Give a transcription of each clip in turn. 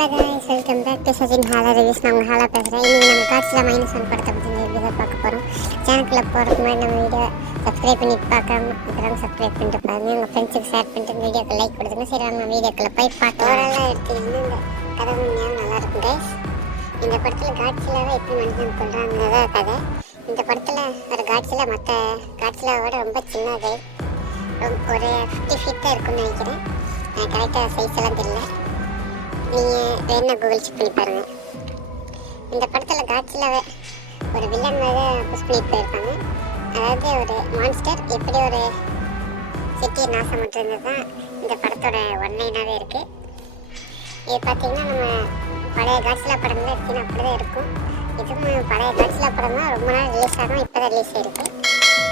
Hello guys, welcome back to Sachin ஹாலா reviews. நான் உங்கள் ஹாலா பேசுகிறேன். இன்றைக்கி நம்ம காட்சியில் -1 படத்தை பற்றி ரிவ்யூ தான் பார்க்க போகிறோம். சேனலுக்குள்ளே போகிறதுக்கு முன்னாடி நம்ம வீடியோ சப்ஸ்கிரைப் பண்ணிட்டு பார்க்காம இருக்கிறவங்க சப்ஸ்கிரைப் பண்ணிட்டு பாருங்கள். உங்கள் ஃப்ரெண்ட்ஸுக்கு ஷேர் பண்ணிட்டு வீடியோக்கு லைக் கொடுத்துங்க. சரி, நம்ம வீடியோக்குள்ளே போய் பார்க்கலாம். ஓரளவு எடுத்துக்கிட்டு இந்த கதை உண்மையாக நல்லாயிருக்கும் கைஸ். இந்த படத்தில் காட்சியில் எப்படி மனுஷன் கொள்றாங்கிறத கதை. இந்த படத்தில் ஒரு காட்சியில் மற்ற காட்சியில் விட ரொம்ப சின்ன கைஸ். ஒரு 50 feet தான் இருக்குன்னு நினைக்கிறேன். கரெக்டாக சைஸ் எல்லாம் தெரியல. நீங்கள் வேணா கூகுள் செக் பண்ணி பாருங்கள். இந்த படத்தில் காட்சியில் ஒரு வில்லன் மேலே புஷ் பண்ணிட்டு போயிருப்பாங்க. அதாவது ஒரு மான்ஸ்டர் எப்படி ஒரு சிட்டியை நாசம் பண்ணுறது தான் இந்த படத்தோட ஒன்லைனாகவே இருக்குது. இது பார்த்திங்கன்னா நம்ம பழைய காட்சிலா படம் தான் எடுத்திங்கன்னா அப்படி தான் இருக்கும். இதுவும் பழைய காட்சிலா படம் தான், ரொம்ப நாள் ரிலீஸ் ஆகும், இப்போ தான் ரிலீஸ் ஆகிருக்கு.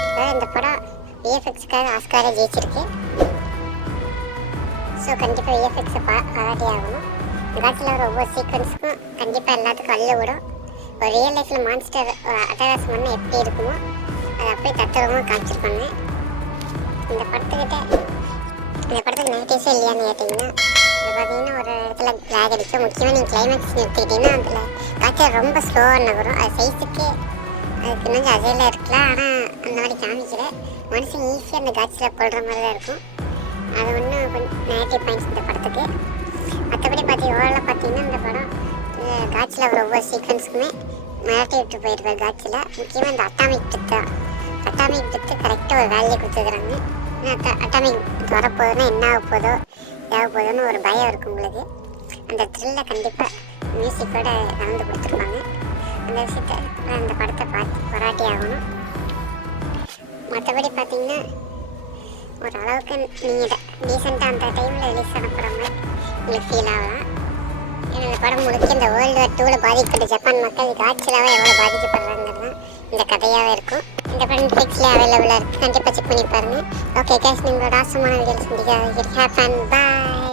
அதாவது இந்த படம் விஎஃப்எக்ஸுக்காக ஆஸ்காரே ஜெயிச்சிருக்கு. ஸோ கண்டிப்பாக விஎஃப்எக்ஸை பாராட்டி ஆகணும். இந்த காட்சியில் வர ஒவ்வொரு சீக்வன்ஸுக்கும் கண்டிப்பாக எல்லாத்துக்கும் அள்ள விடும். ஒரு ரியல் லைஃப்பில் மான்ஸ்டர் அட்டகாசம் பண்ண எப்படி இருக்குமோ அதை அப்படியே தத்துவமாக காமிச்சிருப்பாங்க. இந்த படத்துக்கு நெகட்டிவ்ஸே இல்லையான்னு கேட்டிங்கன்னா, இது பார்த்தீங்கன்னா ஒரு இடத்துல லேக் அடிக்கும். முக்கியமாக நீங்கள் கிளைமேக்ஸ் எடுத்துக்கிட்டிங்கன்னா அதில் காட்சியில் ரொம்ப ஸ்லோவாக நகரும். அது சைஸுக்கு அதுக்கு இன்னும் அஜையில் இருக்கலாம். ஆனால் அந்த மாதிரி காமிக்கல. மனுஷன் ஈஸியாக அந்த காட்சியில் போடுற மாதிரி தான் இருக்கும். அது ஒன்றும் கொஞ்சம் நெகட்டிவ் பாயிண்ட்ஸ் இந்த படத்துக்கு. மற்றபடி ஓரளவு பார்த்தீங்கன்னா இந்த படம் காட்சியில் வர ஒவ்வொரு சீக்வன்ஸுக்குமே மிரட்டி விட்டு போயிருக்கிற காட்சியில். முக்கியமாக இந்த அட்டாமிக் டெத்து கரெக்டாக ஒரு வேல்யூ கொடுத்துருக்குறாங்க. அட்டாமிக் வரப்போகுதுன்னா என்ன ஆக போதோன்னு ஒரு பயம் இருக்கும் உங்களுக்கு. அந்த த்ரில்லை கண்டிப்பாக மியூசிக்கோடு கலந்து கொடுத்துருப்பாங்க. அந்த விஷயத்தை அந்த படத்தை பாராட்டி ஆகணும். மற்றபடி பார்த்தீங்கன்னா ஓரளவுக்கு நீங்கள் டீசெண்டாக அந்த டைமில் ரிலீஸ் ஆன படம் உங்களுக்கு ஃபீல் ஆகலாம். இந்த படம் முழுக்க இந்த வேர்ல்டு வார் 2 பாதிக்கப்பட்ட ஜப்பான் மக்கள் காட்சியிலாக எவ்வளோ பாதிக்கப்படுறாங்கிறது தான் இந்த கதையாகவே இருக்கும். இந்த படம் நெட்ஃப்ளிக்ஸில் அவைலபிளாக இருக்குது. கண்டிப்பாக செக் பண்ணி பாருங்கள். ஓகே கேஷ், நீங்களோட ஆசமான வீடியோவில் சந்திக்க. Have fun, bye.